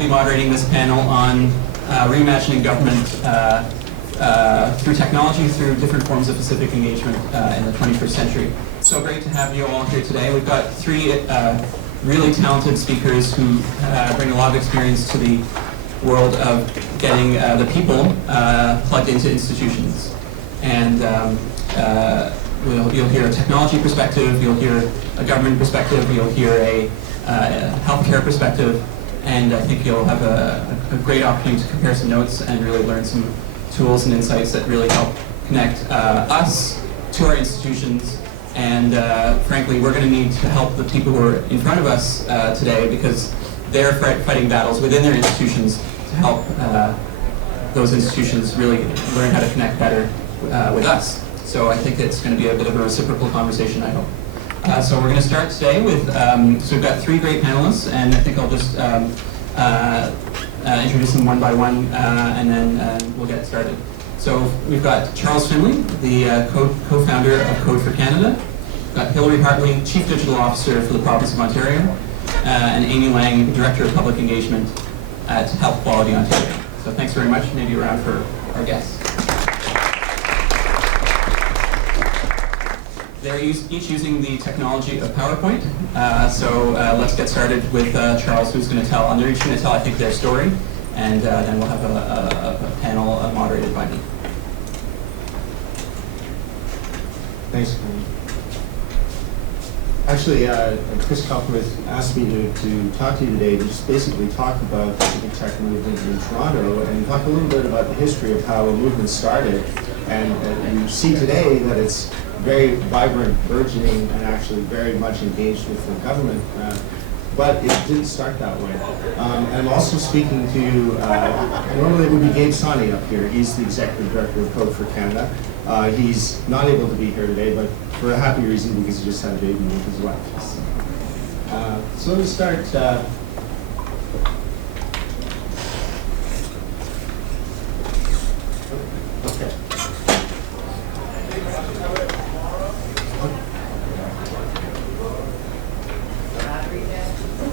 be moderating this panel on reimagining government through technology, through different forms of civic engagement in the 21st century. So great to have you all here today. We've got three really talented speakers who bring a lot of experience to the world of getting the people plugged into institutions. And you'll hear a technology perspective, you'll hear a government perspective, you'll hear a healthcare perspective, and I think you'll have a great opportunity to compare some notes and really learn some tools and insights that really help connect us to our institutions. And frankly, we're going to need to help the people who are in front of us today, because they're fighting battles within their institutions to help those institutions really learn how to connect better with us. So I think it's going to be a bit of a reciprocal conversation, I hope. So we're going to start today with, so we've got three great panelists, and I think I'll just introduce them one by one, and then we'll get started. So we've got Charles Finley, the co-founder of Code for Canada. We've got Hilary Hartley, Chief Digital Officer for the Province of Ontario, and Amy Lang, Director of Public Engagement at Health Quality Ontario. So thanks very much. Maybe a round for our guests. They're each using the technology of PowerPoint. So let's get started with Charles, who's going to tell, they're each going to tell, I think, their story, and then we'll have a panel moderated by me. Thanks, Karim. Actually, Chris Cockworth asked me to talk to you today to just basically talk about the civic tech movement in Toronto and talk a little bit about the history of how a movement started. And you see today that it's very vibrant, burgeoning, and actually very much engaged with the government. But it didn't start that way. And I'm also speaking to, normally it would be Gabe Sani up here. He's the Executive Director of Code for Canada. He's not able to be here today, but for a happy reason, because he just had a baby with his wife. So let me start. Okay.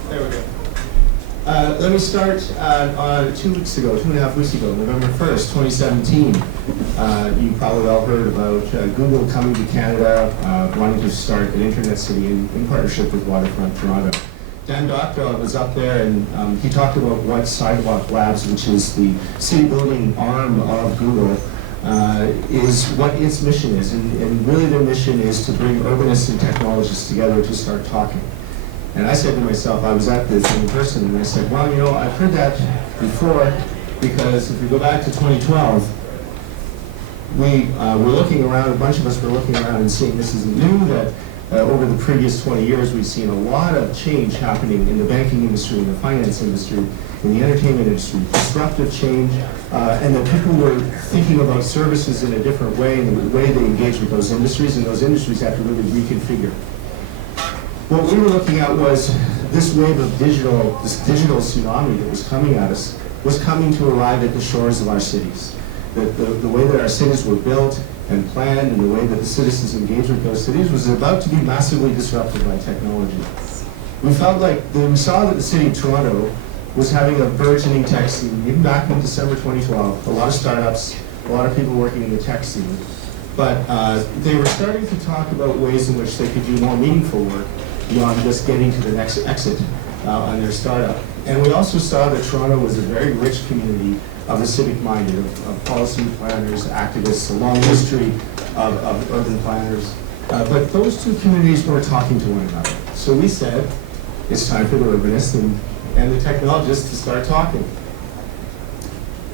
There we go. Let me start on 2 weeks ago, 2.5 weeks ago, November 1st, 2017. You probably all heard about Google coming to Canada, wanting to start an internet city in partnership with Waterfront Toronto. Dan Doctor was up there, and he talked about what Sidewalk Labs, which is the city building arm of Google, is what its mission is. And really their mission is to bring urbanists and technologists together to start talking. And I said to myself, I was at this in person, and I said, well, you know, I've heard that before, because if we go back to 2012, we were looking around, a bunch of us were looking around and seeing this isn't new, that over the previous 20 years we've seen a lot of change happening in the banking industry, in the finance industry, in the entertainment industry, disruptive change, and that people were thinking about services in a different way, and the way they engage with those industries, and those industries have to really reconfigure. What we were looking at was this wave of this digital tsunami that was coming at us was coming to arrive at the shores of our cities. The way that our cities were built and planned, and the way that the citizens engaged with those cities was about to be massively disrupted by technology. We felt like, we saw that the city of Toronto was having a burgeoning tech scene. Even back in December 2012, a lot of startups, a lot of people working in the tech scene. But they were starting to talk about ways in which they could do more meaningful work beyond just getting to the next exit on their startup. And we also saw that Toronto was a very rich community of the civic-minded, of policy planners, activists, a long history of urban planners. But those two communities weren't talking to one another. So we said, it's time for the urbanists and the technologists to start talking.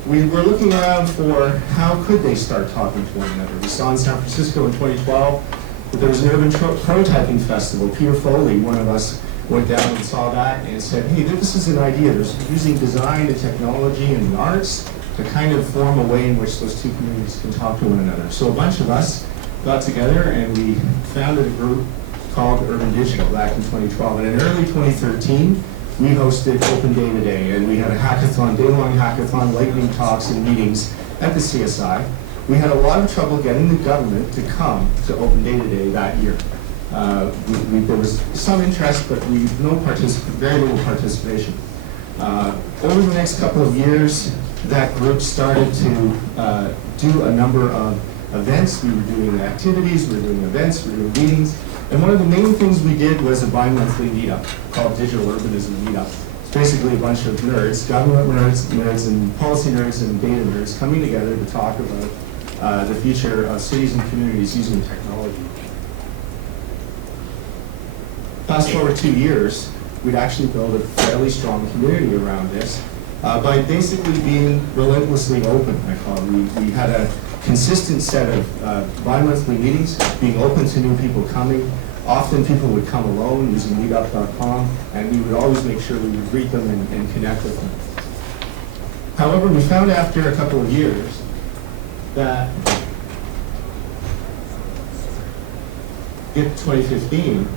We were looking around for how could they start talking to one another. We saw in San Francisco in 2012 that there was an urban prototyping festival. Peter Foley, one of us, went down and saw that and said, hey, this is an idea. There's using design and technology and the arts to kind of form a way in which those two communities can talk to one another. So a bunch of us got together and we founded a group called Urban Digital back in 2012. And in early 2013, we hosted Open Data Day, and we had a hackathon, day-long hackathon, lightning talks and meetings at the CSI. We had a lot of trouble getting the government to come to Open Data Day that year. There was some interest, but very little participation. Over the next couple of years, that group started to do a number of events. We were doing activities, we were doing events, we were doing meetings. And one of the main things we did was a bi-monthly meetup called Digital Urbanism Meetup. It's basically a bunch of nerds, government nerds and policy nerds and data nerds coming together to talk about the future of cities and communities using technology. Fast forward 2 years, we'd actually built a fairly strong community around this by basically being relentlessly open, I call it. We had a consistent set of bi-monthly meetings, being open to new people coming. Often people would come alone using meetup.com, and we would always make sure we would greet them and connect with them. However, we found after a couple of years that in 2015,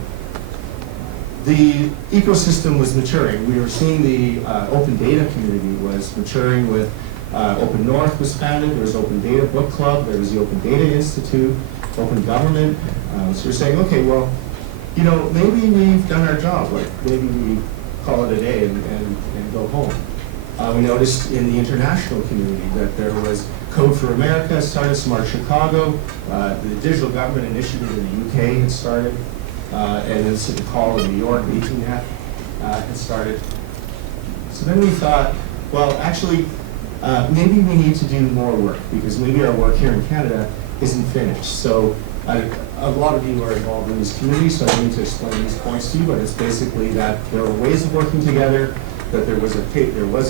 the ecosystem was maturing. We were seeing the open data community was maturing with Open North was founded, there was Open Data Book Club, there was the Open Data Institute, Open Government. So we're saying, okay, well, you know, maybe we've done our job, like maybe we call it a day and go home. We noticed in the international community that there was Code for America started, Smart Chicago, the Digital Government Initiative in the UK had started, and then Civic Hall in New York, Ethernet had started. So then we thought, well, actually, maybe we need to do more work because maybe our work here in Canada isn't finished. So a lot of you are involved in these communities, so I don't need to explain these points to you, but it's basically that there are ways of working together, that there was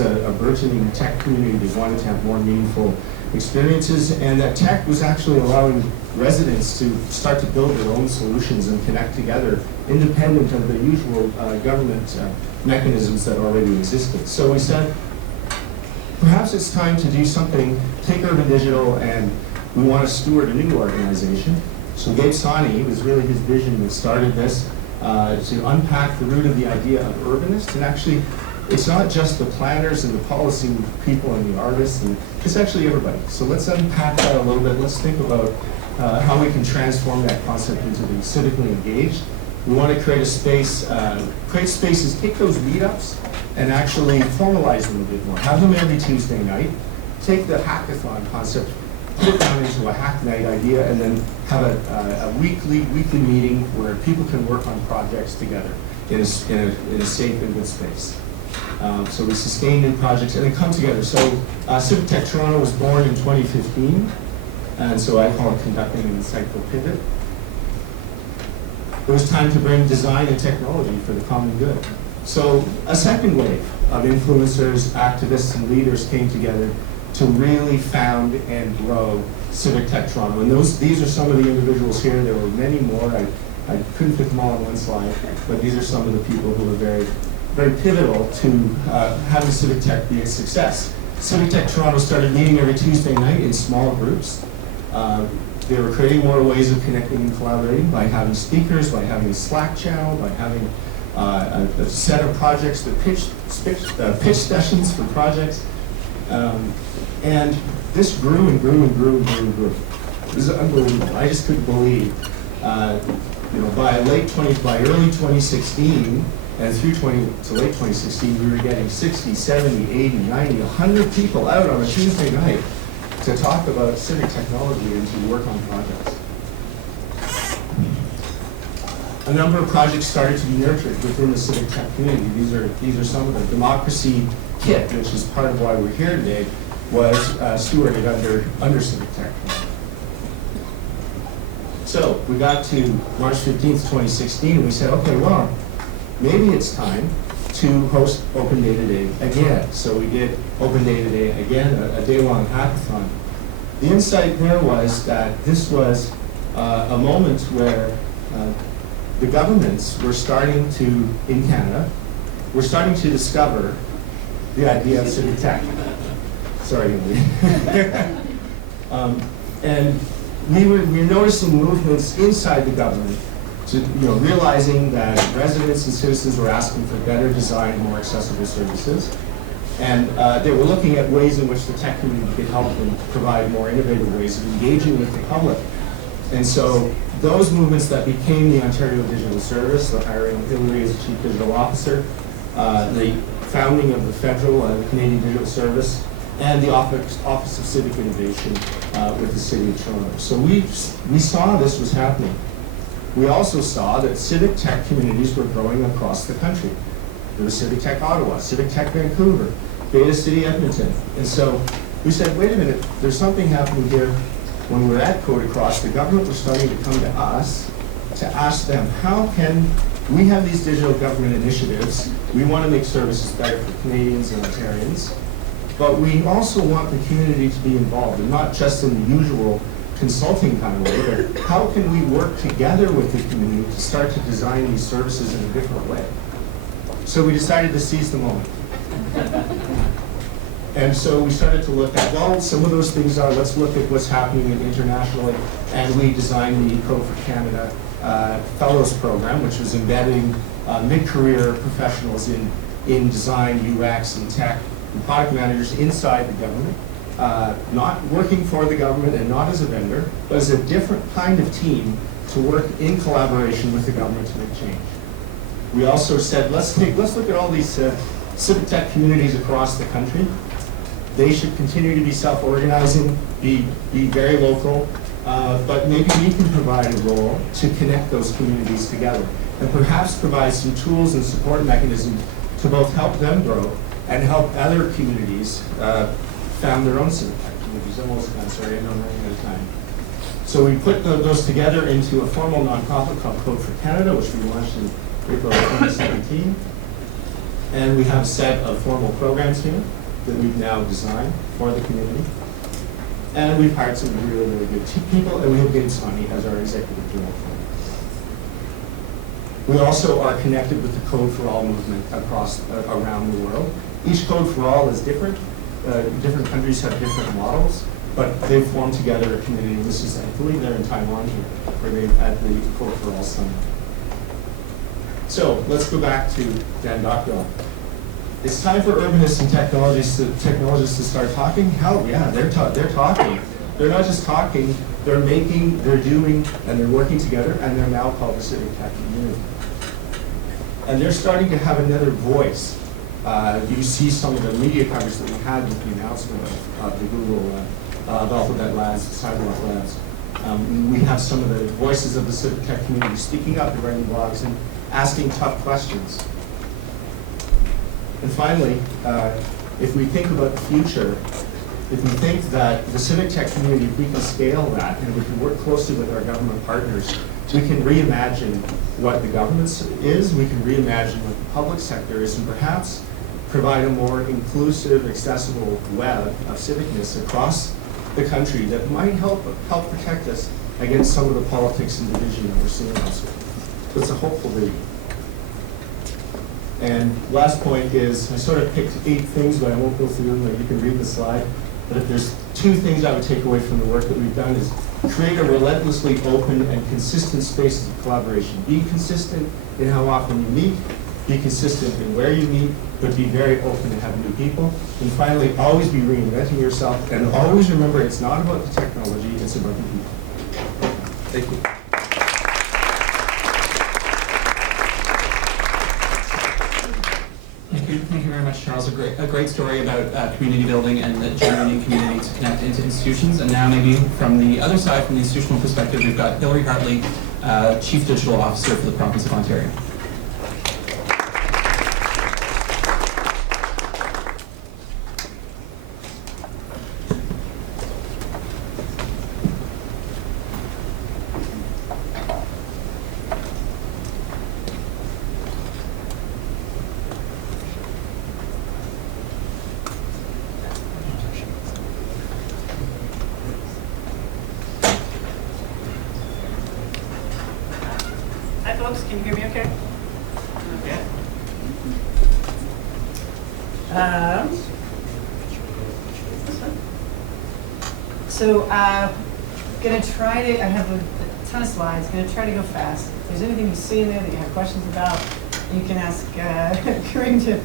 a burgeoning tech community that wanted to have more meaningful experiences, and that tech was actually allowing residents to start to build their own solutions and connect together independent of the usual government mechanisms that already existed. So we said, perhaps it's time to do something, take urban digital, and we want to steward a new organization. So Gabe Sani, it was really his vision that started this, to unpack the root of the idea of urbanist. And actually, it's not just the planners and the policy people and the artists, and it's actually everybody. So let's unpack that a little bit. Let's think about how we can transform that concept into being civically engaged. We want to create a space, create spaces, take those meetups and actually formalize them a bit more. Have them every Tuesday night. Take the hackathon concept, put it down into a hack night idea, and then have a weekly meeting where people can work on projects together in a safe and good space. So we sustain new projects and then come together. So Civic Tech Toronto was born in 2015, and so I call it conducting an insightful pivot. It was time to bring design and technology for the common good. So a second wave of influencers, activists, and leaders came together to really found and grow Civic Tech Toronto. And these are some of the individuals here. There were many more. I couldn't fit them all on one slide, but these are some of the people who were very, very pivotal to having Civic Tech be a success. Civic Tech Toronto started meeting every Tuesday night in small groups. They were creating more ways of connecting and collaborating by having speakers, by having a Slack channel, by having a set of projects, the pitch sessions for projects. And this grew and grew and grew and grew and grew. It was unbelievable. I just couldn't believe, by early 2016 and through to late 2016, we were getting 60, 70, 80, 90, 100 people out on a Tuesday night to talk about civic technology and to work on projects. A number of projects started to be nurtured within the civic tech community. These are some of them. Democracy Kit, which is part of why we're here today, was stewarded under Civic Tech. So we got to March 15th, 2016, and we said, okay, well, maybe it's time to host Open Data Day again. So we did Open Data Day again, a day-long hackathon. The insight there was that this was a moment where the governments were starting to, in Canada, were starting to discover the idea of civic tech. Sorry, and we were noticing movements inside the government to, realizing that residents and citizens were asking for better design, more accessible services. And they were looking at ways in which the tech community could help them provide more innovative ways of engaging with the public. And so those movements that became the Ontario Digital Service, the hiring of Hillary as Chief Digital Officer, the founding of the Federal Canadian Digital Service, and the Office of Civic Innovation with the City of Toronto. So we saw this was happening. We also saw that civic tech communities were growing across the country. There was Civic Tech Ottawa, Civic Tech Vancouver, Beta City Edmonton. And so we said, wait a minute, there's something happening here. When we were at Code Across, the government was starting to come to us to ask them, how can we have these digital government initiatives? We want to make services better for Canadians and Ontarians, but we also want the community to be involved, and not just in the usual consulting kind of way, but how can we work together with the community to start to design these services in a different way? So we decided to seize the moment. And so we started to look at, well, some of those things are, let's look at what's happening internationally, and we designed the Code for Canada Fellows Program, which was embedding mid-career professionals in design, UX, and tech, and product managers inside the government, not working for the government and not as a vendor, but as a different kind of team to work in collaboration with the government to make change. We also said, let's look at all these civic tech communities across the country. They should continue to be self-organizing, be very local, but maybe we can provide a role to connect those communities together and perhaps provide some tools and support mechanisms to both help them grow and help other communities found their own civic tech communities. I'm sorry, I know I'm running out of time. So we put those together into a formal nonprofit called Code for Canada, which we launched in April of 2017. And we have a set of formal programs here that we've now designed for the community. And we've hired some really, really good people, and we have Gabe Sonny as our executive director. We also are connected with the Code for All movement around the world. Each Code for All is different. Different countries have different models, but they've formed together a community. This is, I believe they're in Taiwan here, where they've at the Code for All Summit. So let's go back to Dan Dockwell. It's time for urbanists and technologists to start talking. Hell yeah, they're talking. They're not just talking, they're making, they're doing, and they're working together, and they're now called the Civic Tech Community. And they're starting to have another voice. You see some of the media coverage that we had with the announcement of the Google, of Alphabet Labs, Sidewalk Labs. We have some of the voices of the Civic Tech community speaking up and writing blogs and asking tough questions. And finally, if we think about the future, if we think that the civic tech community, if we can scale that and we can work closely with our government partners, we can reimagine what the government is, we can reimagine what the public sector is, and perhaps provide a more inclusive, accessible web of civicness across the country that might help protect us against some of the politics and division that we're seeing elsewhere. So it's a hopeful vision. And last point is, I sort of picked 8 things, but I won't go through them, but you can read the slide. But if there's 2 things I would take away from the work that we've done is create a relentlessly open and consistent space of collaboration. Be consistent in how often you meet, be consistent in where you meet, but be very open to have new people. And finally, always be reinventing yourself, and always remember it's not about the technology, it's about the people. Thank you. Thank you very much, Charles. A great story about community building and generating community to connect into institutions. And now maybe from the other side, from the institutional perspective, we've got Hilary Hartley, Chief Digital Officer for the province of Ontario. Folks, can you hear me okay? Okay. So, gonna try to, I have a ton of slides, gonna try to go fast. If there's anything you see in there that you have questions about, you can ask Karim to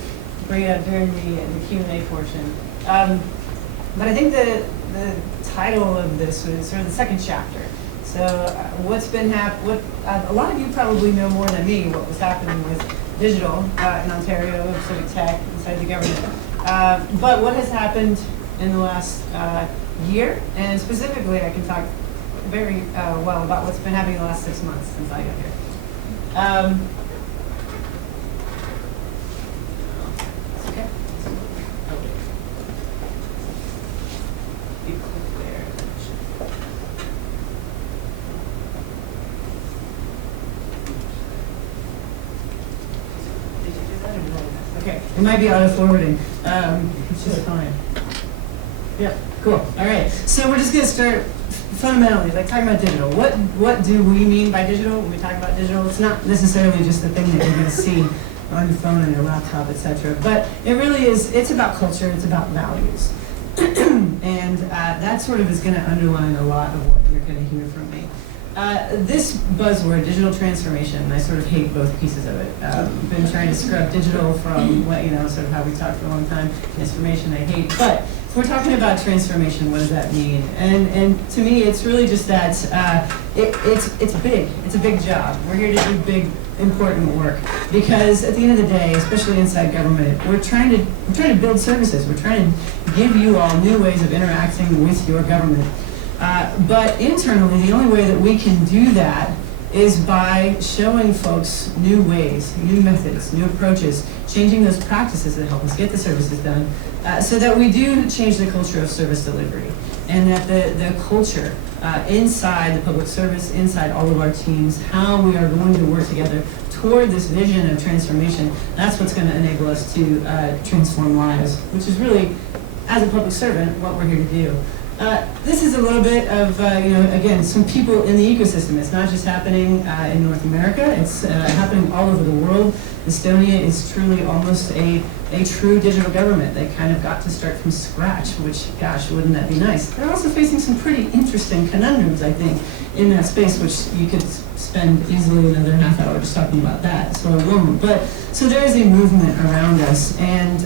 bring it up during the Q&A portion. But I think the title of this was sort of the second chapter. So what's been a lot of you probably know more than me what was happening with digital in Ontario, civic tech, inside the government. But what has happened in the last year, and specifically I can talk very well about what's been happening in the last 6 months since I got here. Okay. You click there. Did you do that or did I? Okay, it might be auto-forwarding, which is fine. Yep, cool, all right. So we're just gonna start fundamentally, like talking about digital. What do we mean by digital when we talk about digital? It's not necessarily just the thing that you're gonna see on your phone, on your laptop, etc. But it really is, it's about culture, it's about values. And that sort of is gonna underline a lot of what you're gonna hear from me. This buzzword, digital transformation, I sort of hate both pieces of it. I've been trying to scrub digital from what, sort of how we talked for a long time. Transformation I hate, but if we're talking about transformation, what does that mean? And to me, it's really just that it's big. It's a big job. We're here to do big, important work because at the end of the day, especially inside government, we're trying to build services. We're trying to give you all new ways of interacting with your government. But internally, the only way that we can do that is by showing folks new ways, new methods, new approaches, changing those practices that help us get the services done, so that we do change the culture of service delivery, and that the culture inside the public service, inside all of our teams, how we are going to work together toward this vision of transformation, that's what's going to enable us to transform lives, which is really, as a public servant, what we're here to do. This is a little bit of, again, some people in the ecosystem. It's not just happening in North America, it's happening all over the world. Estonia is truly almost a true digital government. They kind of got to start from scratch, which, gosh, wouldn't that be nice? They're also facing some pretty interesting conundrums, I think, in that space, which you could spend easily another half hour just talking about that, so I won't. But, so there is a movement around us, and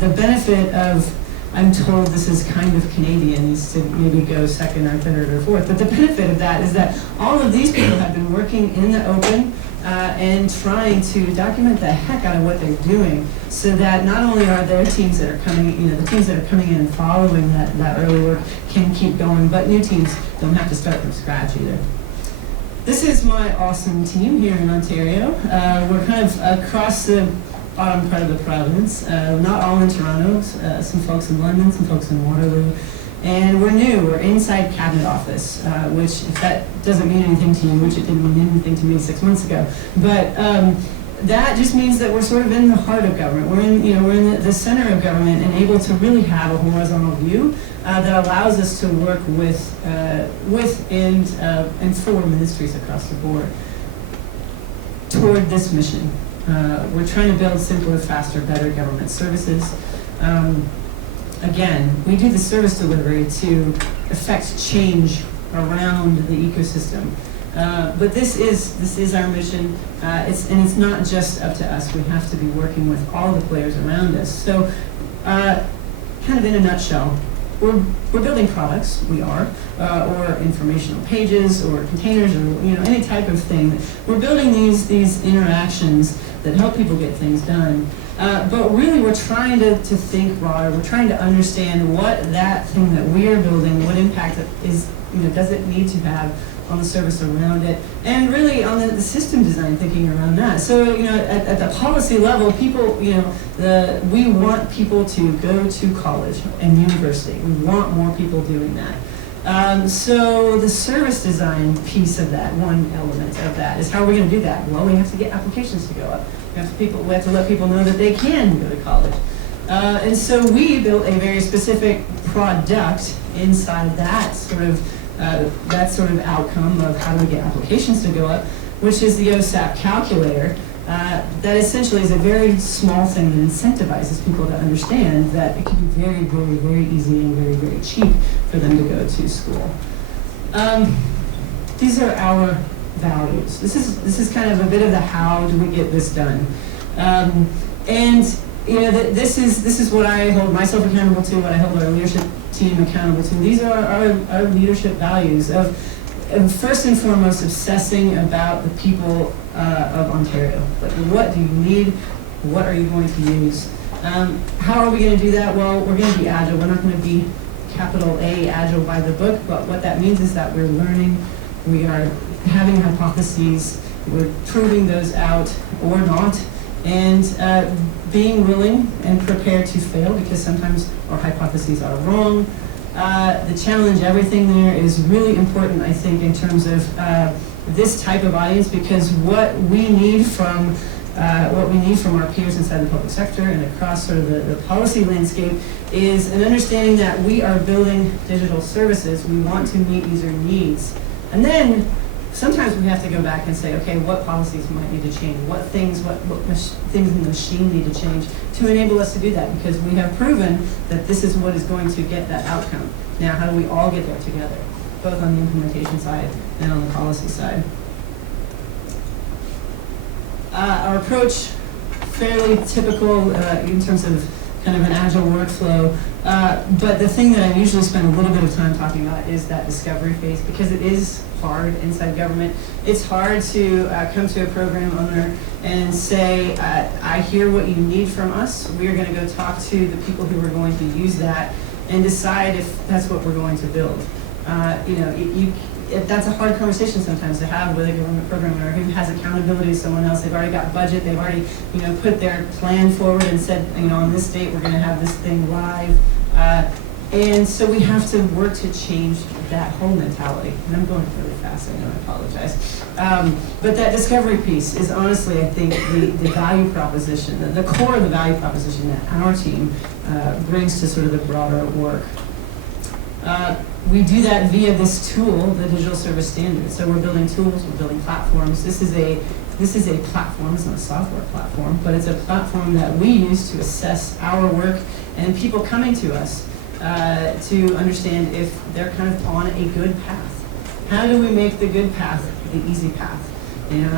the benefit of, I'm told this is kind of Canadian, needs to maybe go second or third or fourth, but the benefit of that is that all of these people have been working in the open and trying to document the heck out of what they're doing, so that not only are there teams that are coming, the teams that are coming in and following that early work can keep going, but new teams don't have to start from scratch either. This is my awesome team here in Ontario. We're kind of across the bottom part of the province, not all in Toronto, some folks in London, some folks in Waterloo, and we're new, we're inside Cabinet Office, which if that doesn't mean anything to you, which it didn't mean anything to me 6 months ago, but that just means that we're sort of in the heart of government, we're in the center of government and able to really have a horizontal view that allows us to work with and for ministries across the board toward this mission. We're trying to build simpler, faster, better government services. Again, we do the service delivery to affect change around the ecosystem. But this is our mission, and it's not just up to us. We have to be working with all the players around us. So, kind of in a nutshell, we're building products, or informational pages, or containers, or any type of thing. We're building these interactions that help people get things done. But really we're trying to think broader, we're trying to understand what that thing that we are building, what impact it is, does it need to have on the service around it, and really on the system design thinking around that. So, at the policy level, people, we want people to go to college and university. We want more people doing that. So the service design piece of that, one element of that, is how are we going to do that? Well, we have to get applications to go up. We have to let people know that they can go to college. And so we built a very specific product inside that sort of outcome of how do we get applications to go up, which is the OSAP calculator. That essentially is a very small thing that incentivizes people to understand that it can be very, very, very easy and very, very cheap for them to go to school. These are our values. This is kind of a bit of the how do we get this done. And this is what I hold myself accountable to, what I hold our leadership team accountable to. These are our leadership values of first and foremost obsessing about the people of Ontario. Like, what do you need? What are you going to use? How are we going to do that? Well, we're going to be agile. We're not going to be capital A agile by the book, but what that means is that we're learning, we are having hypotheses, we're proving those out or not, and being willing and prepared to fail, because sometimes our hypotheses are wrong. The challenge, everything there is really important, I think, in terms of this type of audience, because what we need from our peers inside the public sector and across sort of the policy landscape is an understanding that we are building digital services. We want to meet user needs. And then sometimes we have to go back and say, okay, what policies might need to change? What things in the machine need to change to enable us to do that? Because we have proven that this is what is going to get that outcome. Now, how do we all get there together, both on the implementation side and on the policy side? Our approach, fairly typical in terms of kind of an agile workflow, but the thing that I usually spend a little bit of time talking about is that discovery phase, because it is hard inside government. It's hard to come to a program owner and say, I hear what you need from us. We are going to go talk to the people who are going to use that and decide if that's what we're going to build. That's a hard conversation sometimes to have with a government program owner who has accountability to someone else. They've already got budget. They've already, put their plan forward and said, on this date we're going to have this thing live. And so we have to work to change that whole mentality. And I'm going really fast, I know, I apologize. But that discovery piece is honestly, I think, the value proposition, the core of the value proposition that our team brings to sort of the broader work. We do that via this tool, the Digital Service Standard. So we're building tools, we're building platforms. This is a platform, it's not a software platform, but it's a platform that we use to assess our work and people coming to us to understand if they're kind of on a good path. How do we make the good path the easy path?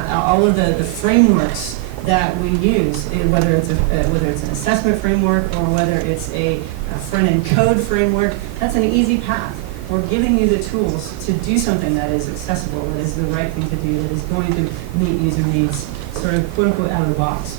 All of the frameworks that we use, whether it's an assessment framework or whether it's a front-end code framework, that's an easy path. We're giving you the tools to do something that is accessible, that is the right thing to do, that is going to meet user needs, sort of quote-unquote out of the box.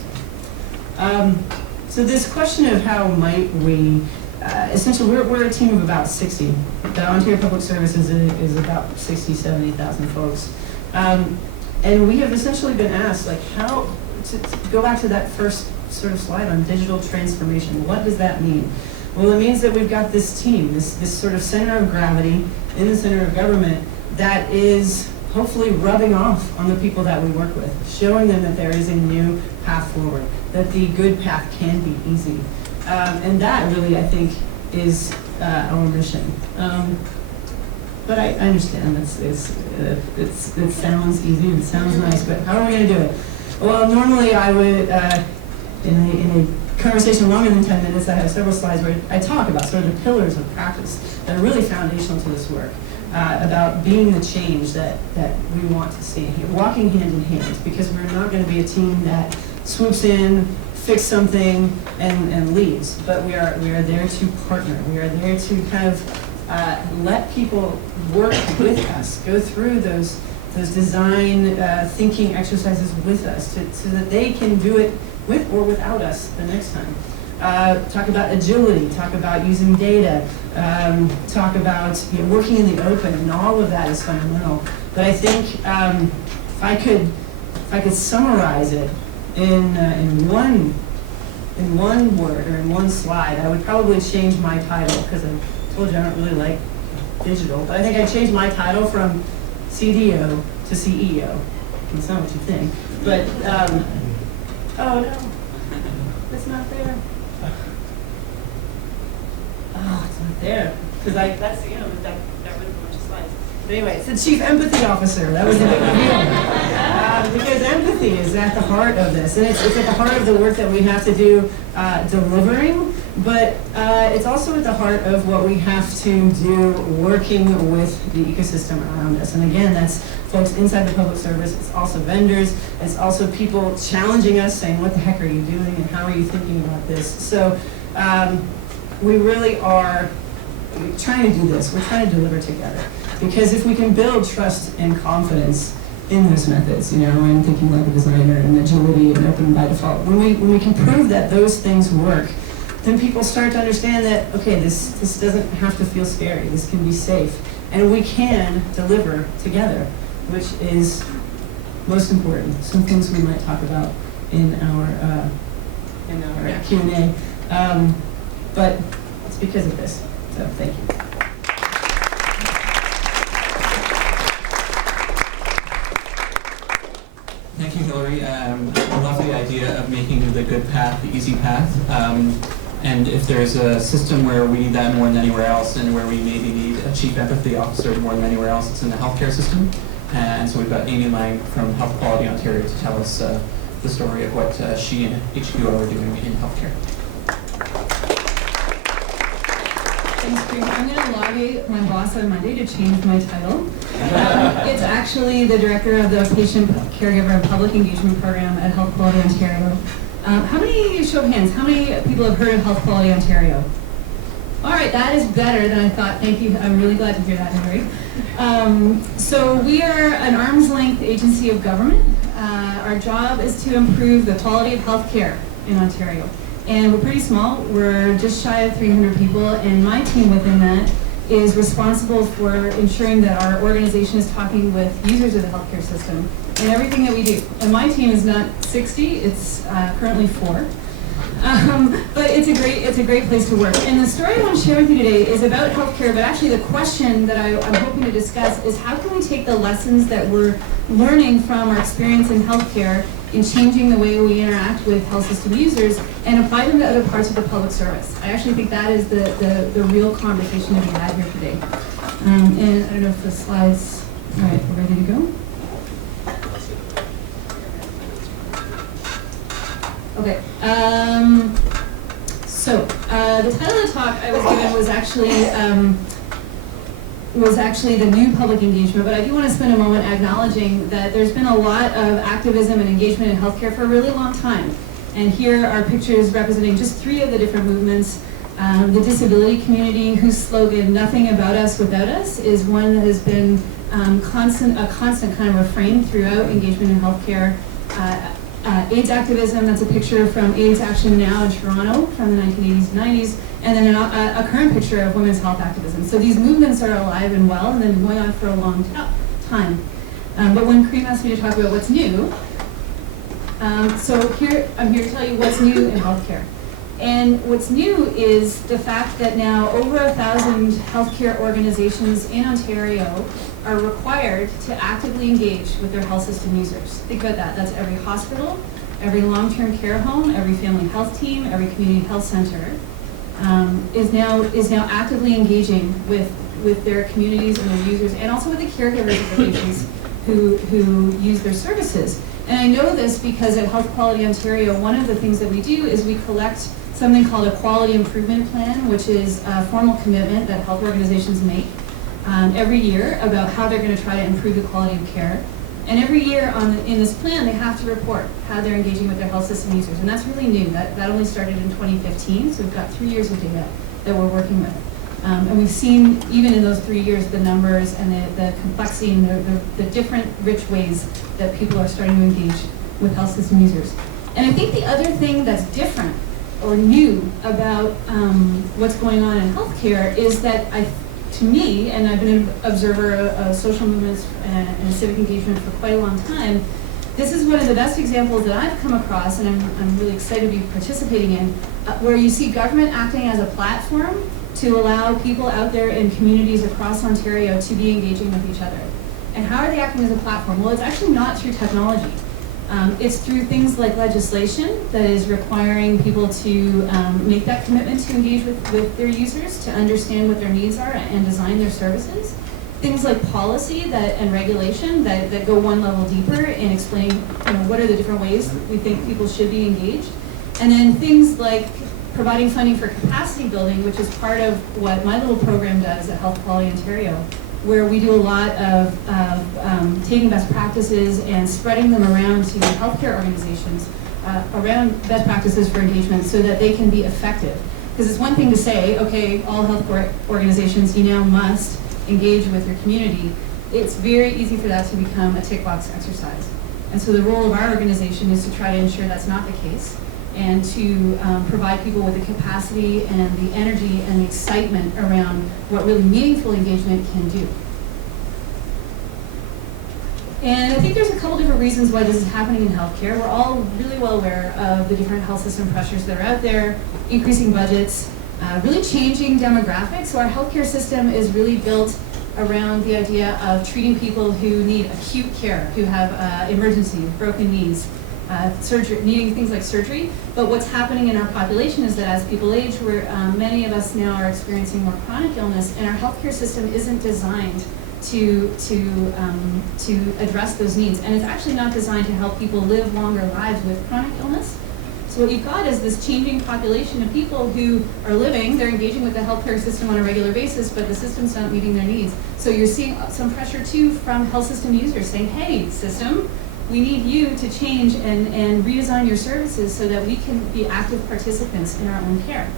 So this question of how might we, essentially we're a team of about 60. The Ontario Public Service is about 60, 70,000 folks. And we have essentially been asked, like, how, to go back to that first sort of slide on digital transformation, what does that mean? Well, it means that we've got this team, this sort of center of gravity in the center of government that is hopefully rubbing off on the people that we work with, showing them that there is a new path forward, that the good path can be easy. And that really, I think, is our mission. But I understand it sounds easy, it sounds nice, but how are we going to do it? Well, normally I would, in a conversation longer than 10 minutes, I have several slides where I talk about sort of the pillars of practice that are really foundational to this work, about being the change that we want to see here, walking hand in hand, because we're not going to be a team that swoops in, fix something, and leaves, but we are there to partner. We are there to kind of let people work with us, go through those design thinking exercises with us, so that they can do it with or without us the next time. Talk about agility, talk about using data, talk about working in the open, and all of that is fundamental. But I think if I could summarize it in one word or in one slide, I would probably change my title, because I told you I don't really like digital, but I think I'd change my title from CDO to CEO. It's not what you think, but oh no, it's not there. Oh, it's not there, because that's that got rid of a bunch of slides. But anyway, it's the Chief Empathy Officer. That was a big deal, because empathy is at the heart of this, and it's at the heart of the work that we have to do delivering. But it's also at the heart of what we have to do working with the ecosystem around us. And again, that's folks inside the public service. It's also vendors. It's also people challenging us, saying, what the heck are you doing and how are you thinking about this? So we really are trying to do this. We're trying to deliver together. Because if we can build trust and confidence in those methods, and thinking like a designer and agility and open by default. When we can prove that those things work, then people start to understand that, okay, this doesn't have to feel scary. This can be safe. And we can deliver together, which is most important. Some things we might talk about in our Q&A. But it's because of this. So thank you. Thank you, Hillary. I love the idea of making the good path the easy path. And if there's a system where we need that more than anywhere else, and where we maybe need a chief empathy officer more than anywhere else, it's in the healthcare system. And so we've got Amy Lang from Health Quality Ontario to tell us the story of what she and HQO are doing in healthcare. Thanks, Karim. I'm going to lobby my boss on Monday to change my title. It's actually the Director of the Patient Caregiver and Public Engagement Program at Health Quality Ontario. How many, show of hands, how many people have heard of Health Quality Ontario? All right, that is better than I thought. Thank you. I'm really glad to hear that, Hillary. So we are an arm's length agency of government. Our job is to improve the quality of healthcare in Ontario. And we're pretty small. We're just shy of 300 people, and my team within that is responsible for ensuring that our organization is talking with users of the healthcare system in everything that we do. And my team is not 60, it's currently 4. But it's a great place to work. And the story I want to share with you today is about healthcare, but actually the question that I'm hoping to discuss is how can we take the lessons that we're learning from our experience in healthcare in changing the way we interact with health system users and apply them to other parts of the public service. I actually think that is the real conversation to be had here today. And I don't know if the slides, all right, we're ready to go? Okay. So the title of the talk I was given was actually the new public engagement, but I do want to spend a moment acknowledging that there's been a lot of activism and engagement in healthcare for a really long time. And here are pictures representing just 3 of the different movements. The disability community, whose slogan, "Nothing about us without us," is one that has been a constant kind of refrain throughout engagement in healthcare. AIDS activism, that's a picture from AIDS Action Now in Toronto from the 1980s and 90s, and then a current picture of women's health activism. So these movements are alive and well, and they've been going on for a long time. But when Karim asked me to talk about what's new, so I'm here to tell you what's new in healthcare. And what's new is the fact that now over 1,000 healthcare organizations in Ontario are required to actively engage with their health system users. Think about that. That's every hospital, every long-term care home, every family health team, every community health center is now actively engaging with their communities and their users, and also with the caregivers of the patients who use their services. And I know this because at Health Quality Ontario, one of the things that we do is we collect something called a quality improvement plan, which is a formal commitment that health organizations make every year about how they're going to try to improve the quality of care. And every year in this plan, they have to report how they're engaging with their health system users. And that's really new. That only started in 2015, so we've got 3 years of data that we're working with. And we've seen, even in those 3 years, the numbers and the complexity and the different rich ways that people are starting to engage with health system users. And I think the other thing that's different or new about what's going on in healthcare is that to me, and I've been an observer of social movements and civic engagement for quite a long time, this is one of the best examples that I've come across, and I'm really excited to be participating in, where you see government acting as a platform to allow people out there in communities across Ontario to be engaging with each other. And how are they acting as a platform? Well, it's actually not through technology. It's through things like legislation that is requiring people to make that commitment to engage with their users, to understand what their needs are and design their services. Things like policy and regulation that go one level deeper in explaining what are the different ways we think people should be engaged. And then things like providing funding for capacity building, which is part of what my little program does at Health Quality Ontario, where we do a lot of taking best practices and spreading them around to healthcare organizations around best practices for engagement so that they can be effective. Because it's one thing to say, okay, all health organizations, you now must engage with your community. it's very easy for that to become a tick box exercise. And so the role of our organization is to try to ensure that's not the case, and to provide people with the capacity and the energy and the excitement around what really meaningful engagement can do. And I think there's a couple different reasons why this is happening in healthcare. We're all really well aware of the different health system pressures that are out there, increasing budgets, really changing demographics. So our healthcare system is really built around the idea of treating people who need acute care, who have emergency, broken knees, surgery, needing things like surgery. But what's happening in our population is that as people age, many of us now are experiencing more chronic illness, and our healthcare system isn't designed to address those needs. And it's actually not designed to help people live longer lives with chronic illness. So what you've got is this changing population of people who are living, they're engaging with the healthcare system on a regular basis, but the system's not meeting their needs. So you're seeing some pressure too from health system users saying, hey, system, we need you to change and redesign your services so that we can be active participants in our own care.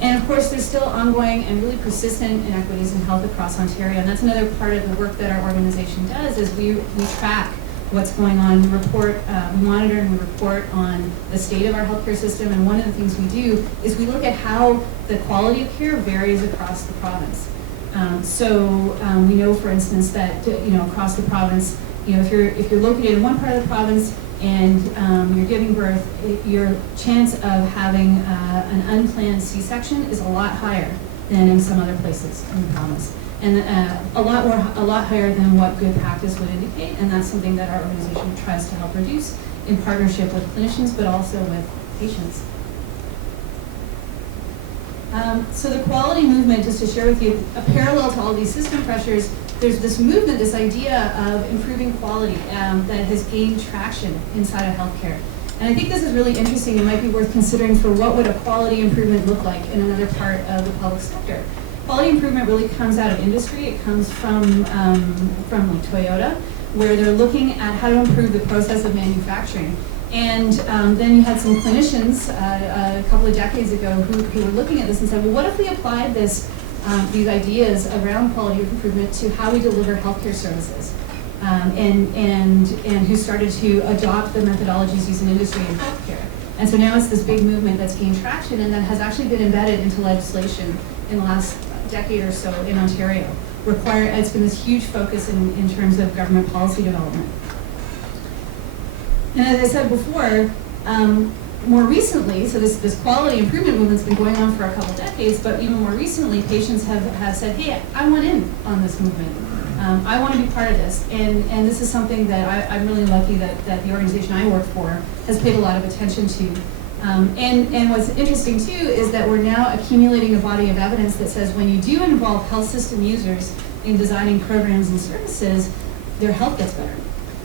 And of course, there's still ongoing and really persistent inequities in health across Ontario. And that's another part of the work that our organization does, is we track what's going on, we monitor and we report on the state of our healthcare system. And one of the things we do is we look at how the quality of care varies across the province. We know, for instance, that across the province, if you're located in one part of the province and you're giving birth, your chance of having an unplanned C-section is a lot higher than in some other places in the province, and a lot higher than what good practice would indicate. And that's something that our organization tries to help reduce in partnership with clinicians, but also with patients. So the quality movement, just to share with you, a parallel to all these system pressures, there's this movement, this idea of improving quality that has gained traction inside of healthcare. And I think this is really interesting. It might be worth considering for what would a quality improvement look like in another part of the public sector. Quality improvement really comes out of industry. It comes from like Toyota, where they're looking at how to improve the process of manufacturing. And then you had some clinicians a couple of decades ago who were looking at this and said, well, what if we applied these ideas around quality improvement to how we deliver healthcare services? And who started to adopt the methodologies used in industry and healthcare. And so now it's this big movement that's gained traction and that has actually been embedded into legislation in the last decade or so in Ontario. It's been this huge focus in terms of government policy development. And as I said before, more recently, so this quality improvement movement's been going on for a couple decades, but even more recently, patients have said, hey, I want in on this movement. I want to be part of this. And this is something that I'm really lucky that the organization I work for has paid a lot of attention to. And what's interesting too is that we're now accumulating a body of evidence that says when you do involve health system users in designing programs and services, their health gets better.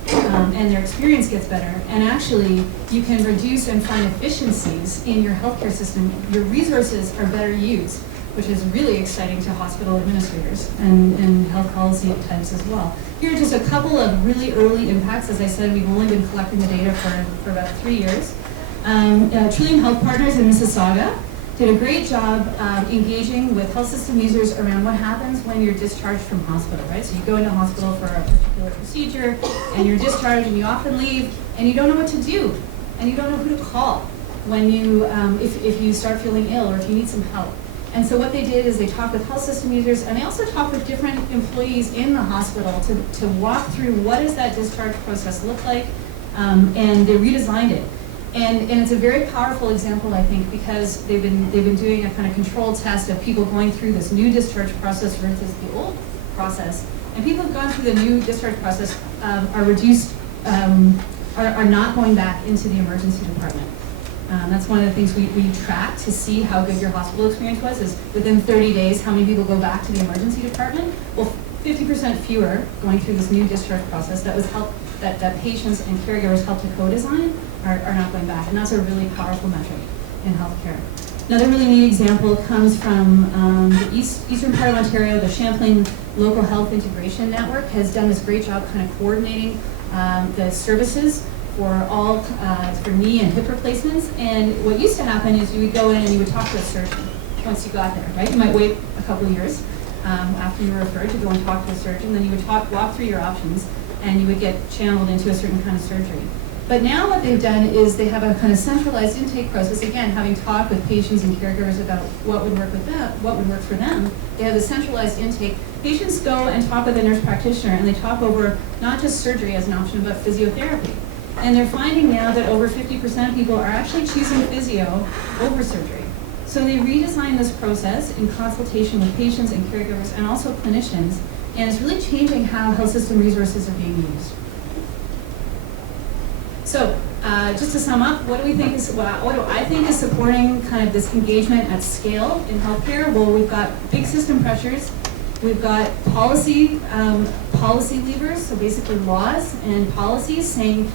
And their experience gets better. And actually, you can reduce and find efficiencies in your healthcare system. Your resources are better used, which is really exciting to hospital administrators and health policy types as well. Here are just a couple of really early impacts. As I said, we've only been collecting the data for about 3 years. Trillium Health Partners in Mississauga did a great job engaging with health system users around what happens when you're discharged from hospital, right? So you go into hospital for a particular procedure, and you're discharged, and you often leave, and you don't know what to do, and you don't know who to call when you, if you start feeling ill or if you need some help. And so what they did is they talked with health system users, and they also talked with different employees in the hospital to walk through what does that discharge process look like, and they redesigned it. And it's a very powerful example, I think, because they've been doing a kind of controlled test of people going through this new discharge process versus the old process. And people who've gone through the new discharge process are not going back into the emergency department. That's one of the things we track to see how good your hospital experience was, is within 30 days, how many people go back to the emergency department? Well, 50% fewer going through this new discharge process that patients and caregivers helped to co-design are not going back. And that's a really powerful metric in healthcare. Another really neat example comes from the eastern part of Ontario. The Champlain Local Health Integration Network has done this great job kind of coordinating the services for knee and hip replacements. And what used to happen is you would go in and you would talk to a surgeon once you got there, right? You might wait a couple of years. after you were referred to go and talk to a surgeon. Then you would walk through your options, and you would get channeled into a certain kind of surgery. But now what they've done is they have a kind of centralized intake process. Again, having talked with patients and caregivers about what would work with them, what would work for them, they have a centralized intake. Patients go and talk with a nurse practitioner, and they talk over not just surgery as an option, but physiotherapy. And they're finding now that over 50% of people are actually choosing physio over surgery. So they redesigned this process in consultation with patients and caregivers and also clinicians, and it's really changing how health system resources are being used. So, just to sum up, what do I think is supporting kind of this engagement at scale in healthcare? Well, we've got big system pressures. We've got policy levers, so basically laws and policies saying